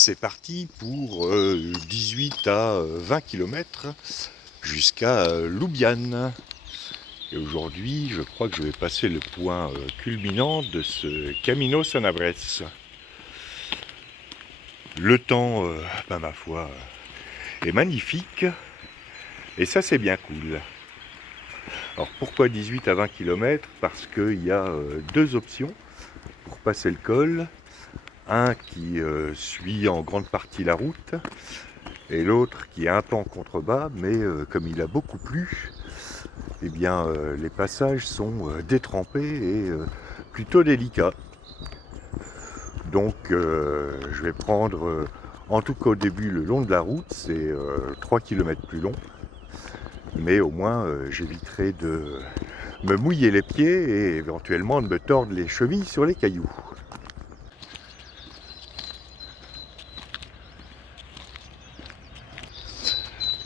c'est parti pour 18 à 20 km jusqu'à Ljubljana. Et aujourd'hui, je crois que je vais passer le point culminant de ce Camino Sanabres. Le temps, ma foi, est magnifique et ça c'est bien cool. Alors pourquoi 18 à 20 km? Parce qu'il y a deux options pour passer le col. Un qui suit en grande partie la route et l'autre qui est un peu en contrebas, mais comme il a beaucoup plu, eh bien les passages sont détrempés et plutôt délicats. Donc je vais prendre, en tout cas au début, le long de la route, c'est 3 km plus long, mais au moins j'éviterai de me mouiller les pieds et éventuellement de me tordre les chevilles sur les cailloux.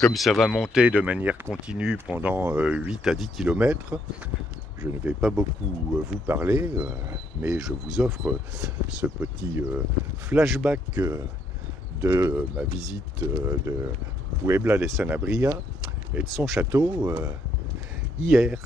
Comme ça va monter de manière continue pendant 8 à 10 km, je ne vais pas beaucoup vous parler, mais je vous offre ce petit flashback de ma visite de Puebla de Sanabria et de son château hier.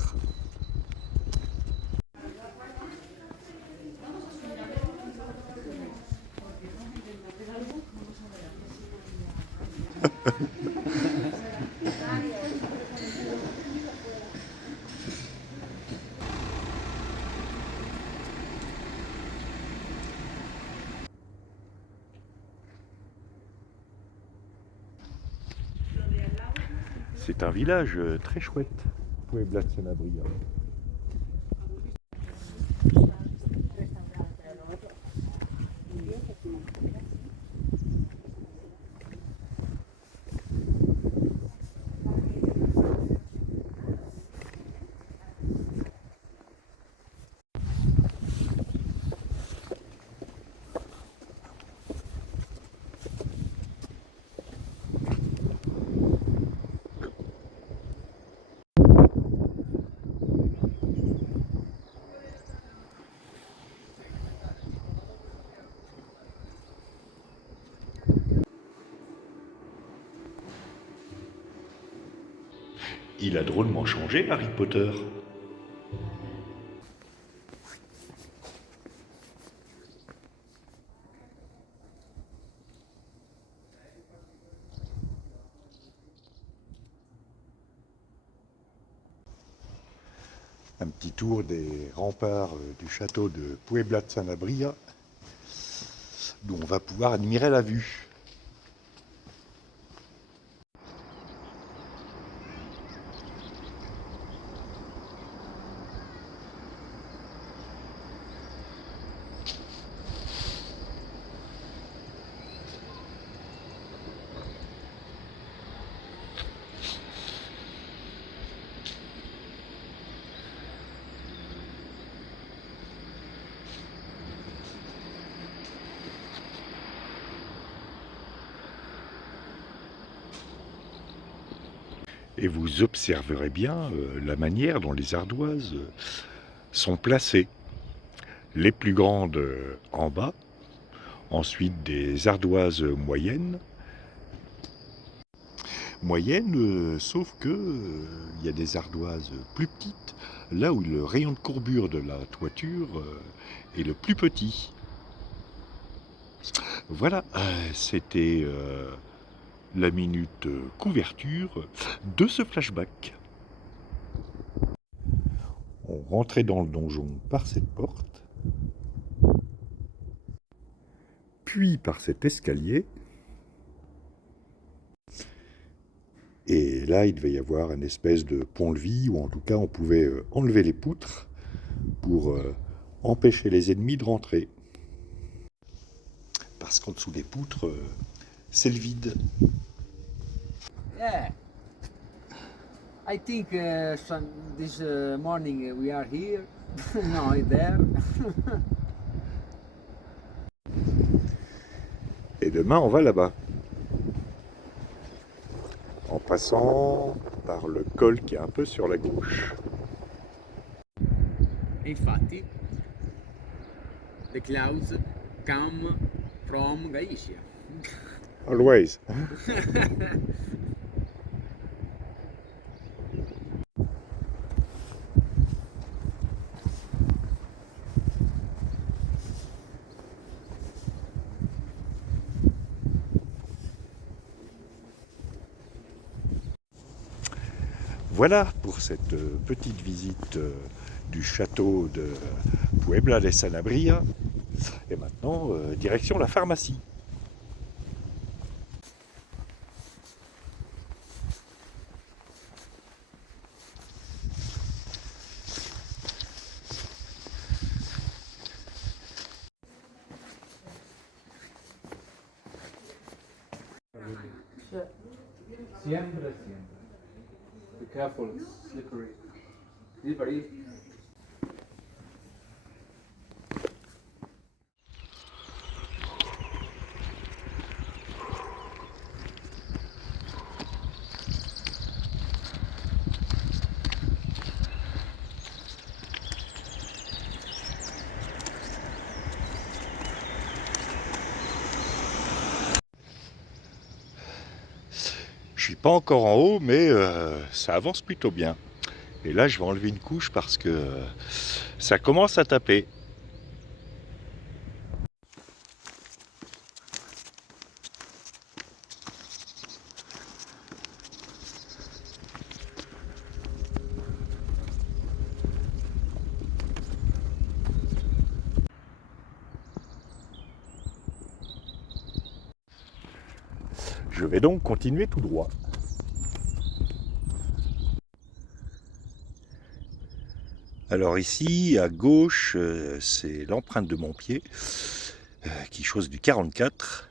C'est un village très chouette, Puebla de Sanabria. Il a drôlement changé, Harry Potter. Un petit tour des remparts du château de Puebla de Sanabria, d'où on va pouvoir admirer la vue. Et vous observerez bien la manière dont les ardoises sont placées. Les plus grandes en bas, ensuite des ardoises moyennes. Sauf que il y a des ardoises plus petites, là où le rayon de courbure de la toiture est le plus petit. Voilà, c'était la minute couverture de ce flashback. On rentrait dans le donjon par cette porte, puis par cet escalier, et là il devait y avoir une espèce de pont-levis, ou en tout cas on pouvait enlever les poutres pour empêcher les ennemis de rentrer. Parce qu'en dessous des poutres, c'est le vide. Yeah, I think this morning we are here, no, there. Et demain, on va là-bas. En passant par le col qui est un peu sur la gauche. Infatti, the clouds come from Galicia. Always. Voilà pour cette petite visite du château de Puebla de Sanabria. Et maintenant, direction la pharmacie. Siempre, siempre. Be careful, it's slippery. Slippery. Je suis pas encore en haut, mais ça avance plutôt bien. Et là, je vais enlever une couche parce que ça commence à taper. Je vais donc continuer tout droit. Alors ici, à gauche, c'est l'empreinte de mon pied, qui chose du 44.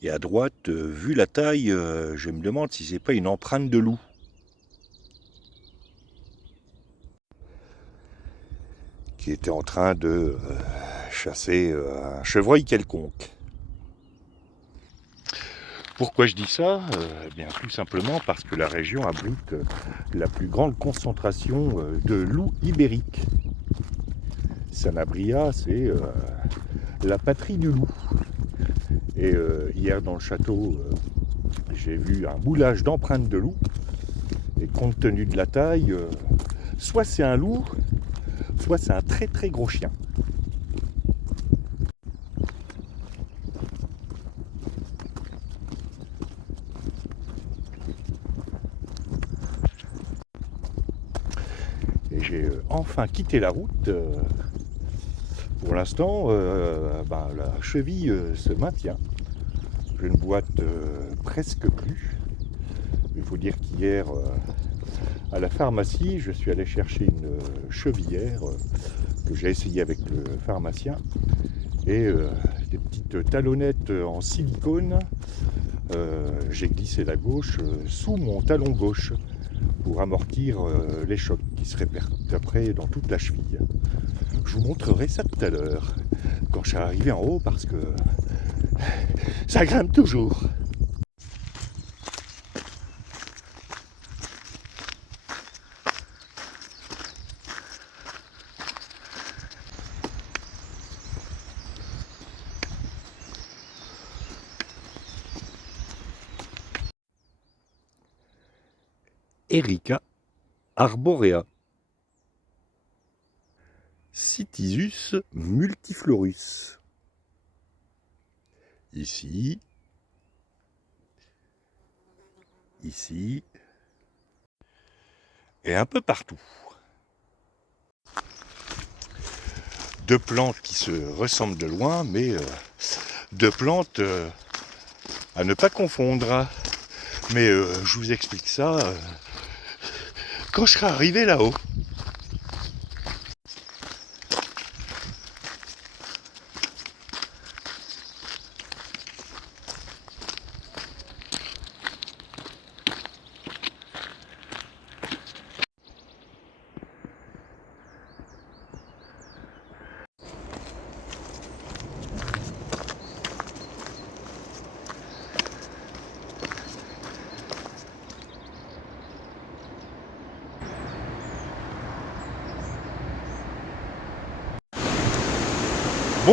Et à droite, vu la taille, je me demande si c'est pas une empreinte de loup. Qui était en train de chasser un chevreuil quelconque. Pourquoi je dis ça? Bien tout simplement parce que la région abrite la plus grande concentration de loups ibériques. Sanabria, c'est la patrie du loup. Et hier dans le château, j'ai vu un moulage d'empreintes de loup. Et compte tenu de la taille, soit c'est un loup, soit c'est un très très gros chien. Et j'ai enfin quitté la route. Pour l'instant, la cheville se maintient. Je ne boite presque plus. Il faut dire qu'hier, à la pharmacie, je suis allé chercher une chevillère que j'ai essayé avec le pharmacien et des petites talonnettes en silicone. J'ai glissé la gauche sous mon talon gauche pour amortir les chocs qui se répercutent après dans toute la cheville. Je vous montrerai ça tout à l'heure quand je serai arrivé en haut parce que ça grimpe toujours. Erica arborea. Cytisus multiflorus. Ici, ici, et un peu partout. Deux plantes qui se ressemblent de loin, mais deux plantes à ne pas confondre. Mais je vous explique ça quand je serai arrivé là-haut.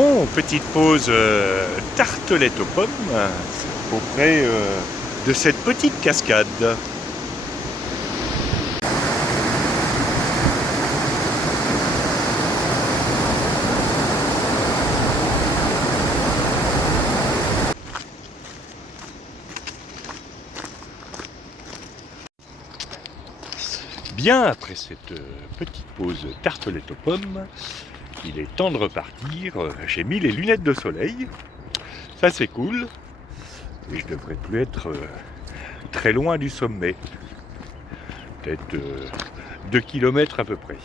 Bon, petite pause tartelette aux pommes auprès de cette petite cascade. Bien après cette petite pause tartelette aux pommes, il est temps de repartir. J'ai mis les lunettes de soleil, ça c'est cool. Et je devrais plus être très loin du sommet, peut-être 2 km à peu près.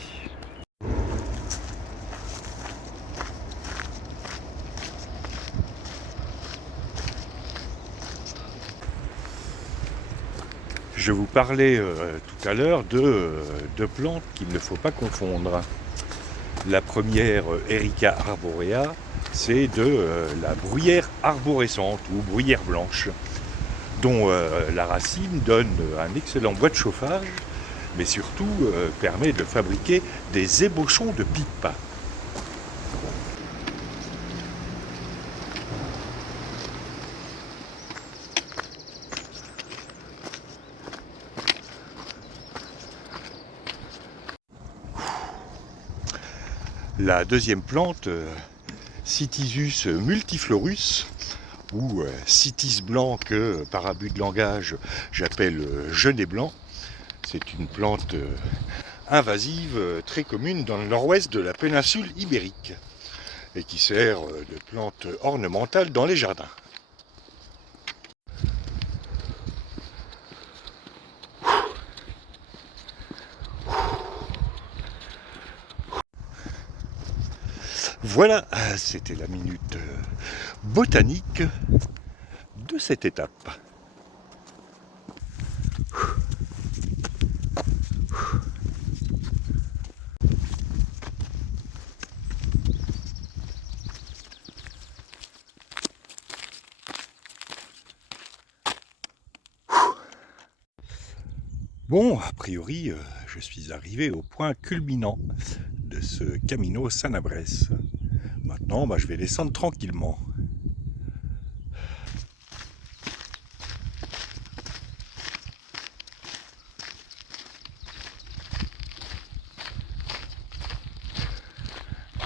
Je vous parlais tout à l'heure de plantes qu'il ne faut pas confondre. La première, Erica arborea, c'est de la bruyère arborescente ou bruyère blanche, dont la racine donne un excellent bois de chauffage, mais surtout permet de fabriquer des ébauchons de pipe. La deuxième plante, Cytisus multiflorus, ou Cytis blanc que par abus de langage j'appelle genêt blanc, c'est une plante invasive très commune dans le nord-ouest de la péninsule ibérique et qui sert de plante ornementale dans les jardins. Voilà, c'était la minute botanique de cette étape. Bon, a priori, je suis arrivé au point culminant de ce Camino Sanabres. Maintenant, je vais descendre tranquillement.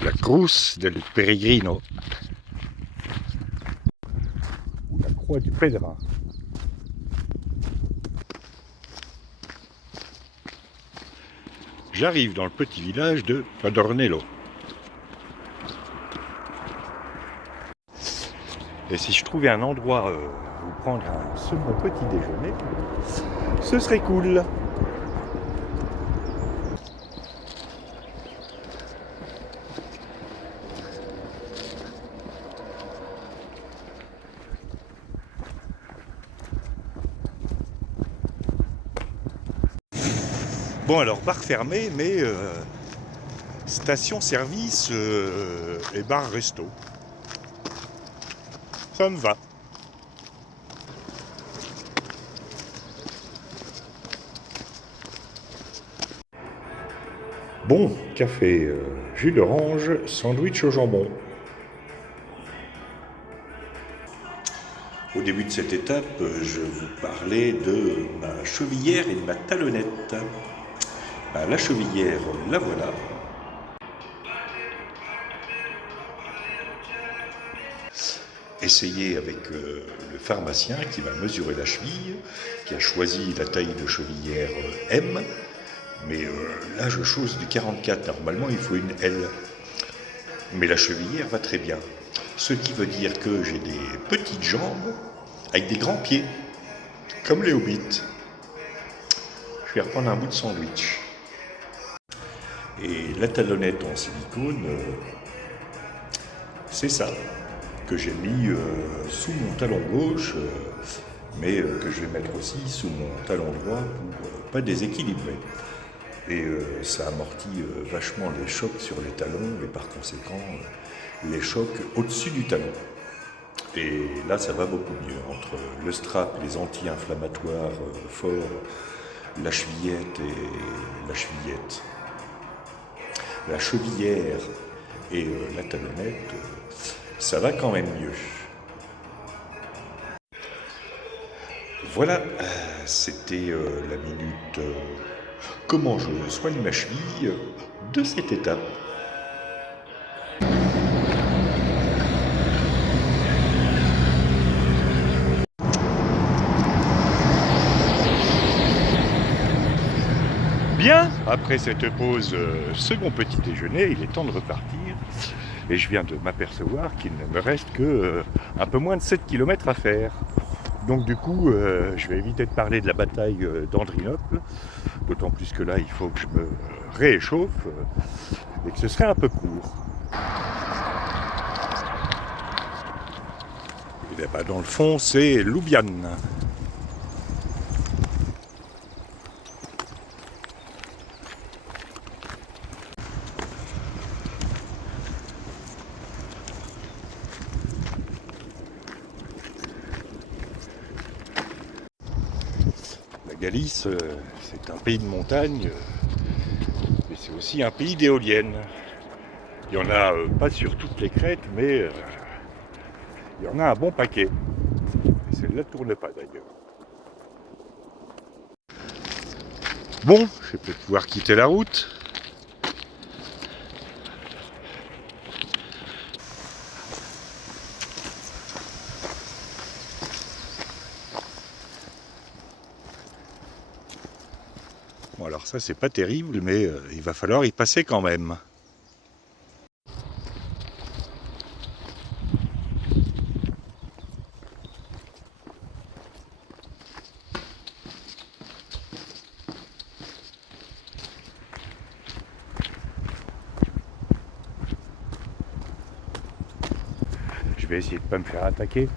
La Cruz del Peregrino, ou la Croix du Pèlerin. J'arrive dans le petit village de Padornello. Et si je trouvais un endroit où prendre un second petit déjeuner, ce serait cool. Bon alors, bar fermé, mais station-service et bar-resto. Ça me va. Bon, café, jus d'orange, sandwich au jambon. Au début de cette étape, je vous parlais de ma chevillère et de ma talonnette. La chevillère, la voilà. Essayez avec le pharmacien qui va mesurer la cheville, qui a choisi la taille de chevillère M, mais là je chose du 44, normalement il faut une L. Mais la chevillère va très bien, ce qui veut dire que j'ai des petites jambes avec des grands pieds, comme les hobbits. Je vais reprendre un bout de sandwich. Et la talonnette en silicone, c'est ça, que j'ai mis sous mon talon gauche, mais que je vais mettre aussi sous mon talon droit pour pas déséquilibrer. Et ça amortit vachement les chocs sur les talons et par conséquent les chocs au-dessus du talon. Et là ça va beaucoup mieux, entre le strap, les anti-inflammatoires forts, la chevillette et la chevillette. La chevillère Et la talonnette, ça va quand même mieux. Voilà, c'était la minute comment je soigne ma cheville de cette étape. Bien, après cette pause second petit déjeuner, il est temps de repartir. Et je viens de m'apercevoir qu'il ne me reste que un peu moins de 7 km à faire. Donc du coup, je vais éviter de parler de la bataille d'Andrinople, d'autant plus que là, il faut que je me rééchauffe et que ce serait un peu court. Et là-bas dans le fond, c'est Loubiane. La Galice, c'est un pays de montagne, mais c'est aussi un pays d'éoliennes. Il n'y en a pas sur toutes les crêtes, mais il y en a un bon paquet. Et celle-là ne tourne pas d'ailleurs. Bon, je vais peut-être pouvoir quitter la route. Bon alors ça c'est pas terrible, mais il va falloir y passer quand même. Je vais essayer de pas me faire attaquer.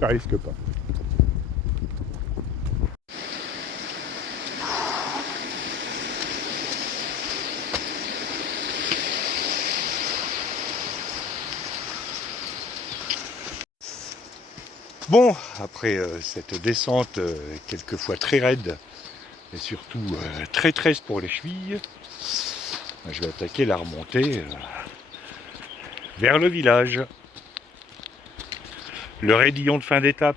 Ça risque pas. Bon, après cette descente quelquefois très raide et surtout très triste pour les chevilles, je vais attaquer la remontée vers le village. Le raidillon de fin d'étape.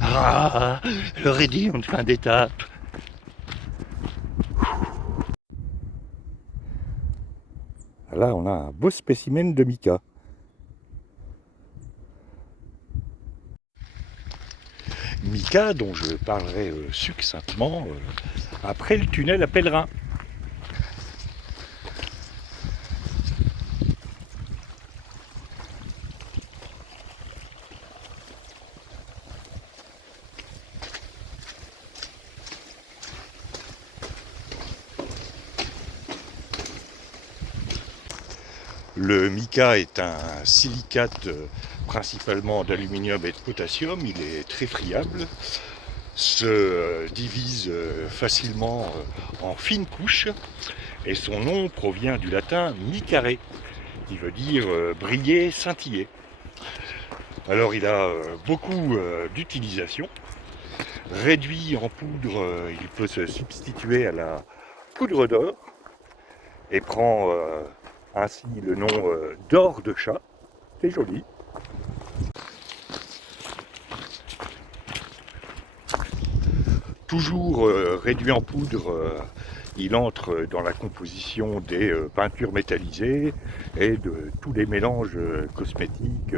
Ah, le raidillon de fin d'étape. Là, on a un beau spécimen de mica. Mica dont je parlerai succinctement après le tunnel à Pèlerin. Le mica est un silicate principalement d'aluminium et de potassium, il est très friable, se divise facilement en fines couches et son nom provient du latin micare, qui veut dire briller, scintiller. Alors il a beaucoup d'utilisations. Réduit en poudre, il peut se substituer à la poudre d'or et prend ainsi le nom d'or de chat. C'est joli. Toujours réduit en poudre, il entre dans la composition des peintures métallisées et de tous les mélanges cosmétiques,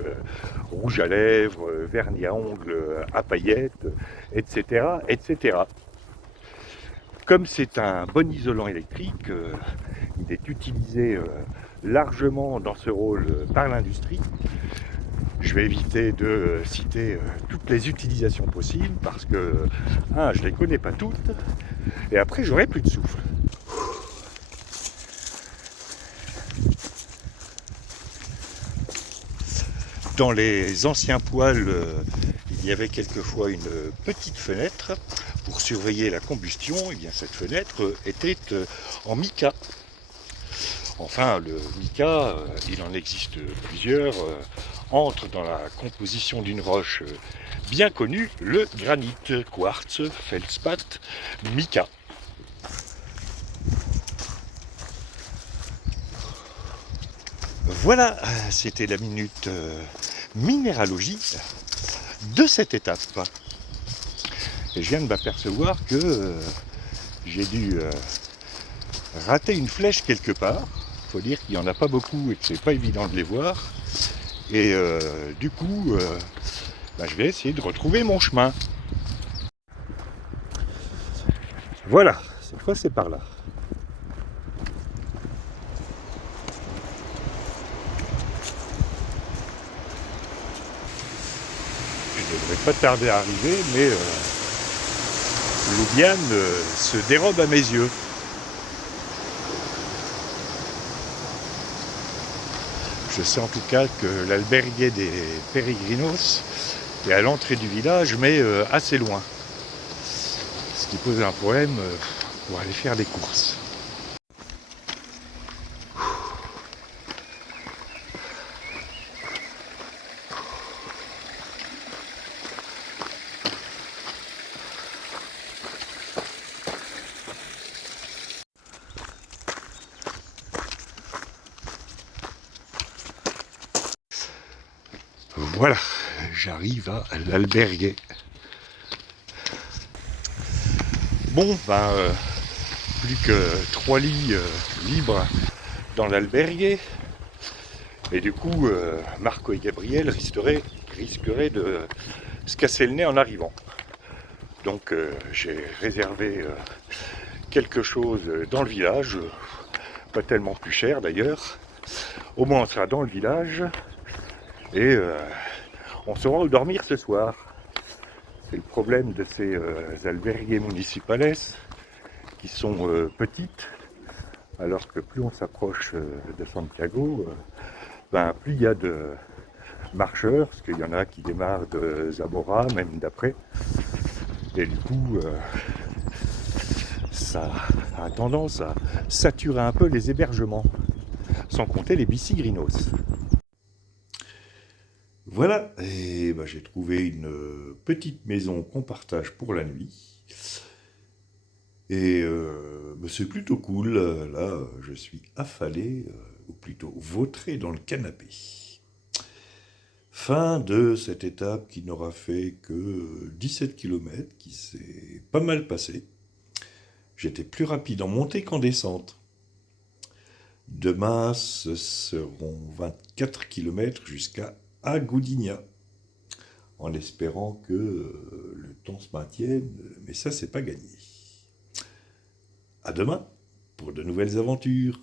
rouge à lèvres, vernis à ongles, à paillettes, etc., etc. Comme c'est un bon isolant électrique, il est utilisé largement dans ce rôle par l'industrie. Je vais éviter de citer toutes les utilisations possibles parce que, je ne les connais pas toutes, et après j'aurai plus de souffle. Dans les anciens poêles, il y avait quelquefois une petite fenêtre pour surveiller la combustion. Et bien cette fenêtre était en mica. Enfin, le mica, il en existe plusieurs entre dans la composition d'une roche bien connue, le granit, quartz, feldspath, mica. Voilà, c'était la minute minéralogie de cette étape. Et je viens de m'apercevoir que j'ai dû rater une flèche quelque part. Il faut dire qu'il n'y en a pas beaucoup et que c'est pas évident de les voir. Et du coup, je vais essayer de retrouver mon chemin. Voilà, cette fois c'est par là. Je ne devrais pas tarder à arriver, mais les lianes se dérobent à mes yeux. Je sais en tout cas que l'albergue des Peregrinos est à l'entrée du village, mais assez loin. Ce qui pose un problème pour aller faire des courses. Voilà, j'arrive à l'albergue. Bon, plus que 3 lits libres dans l'albergue. Et du coup, Marco et Gabriel risqueraient de se casser le nez en arrivant. Donc j'ai réservé quelque chose dans le village, pas tellement plus cher d'ailleurs. Au moins on sera dans le village et on saura où dormir ce soir. C'est le problème de ces albergues municipales qui sont petites, alors que plus on s'approche de Santiago, plus il y a de marcheurs, parce qu'il y en a qui démarrent de Zamora, même d'après. Et du coup, ça a tendance à saturer un peu les hébergements, sans compter les bicigrinos. Voilà, et j'ai trouvé une petite maison qu'on partage pour la nuit. Et c'est plutôt cool, là je suis affalé, ou plutôt vautré dans le canapé. Fin de cette étape qui n'aura fait que 17 km, qui s'est pas mal passé. J'étais plus rapide en montée qu'en descente. Demain, ce seront 24 km jusqu'à Agudinha, en espérant que le temps se maintienne, mais ça, c'est pas gagné. À demain pour de nouvelles aventures.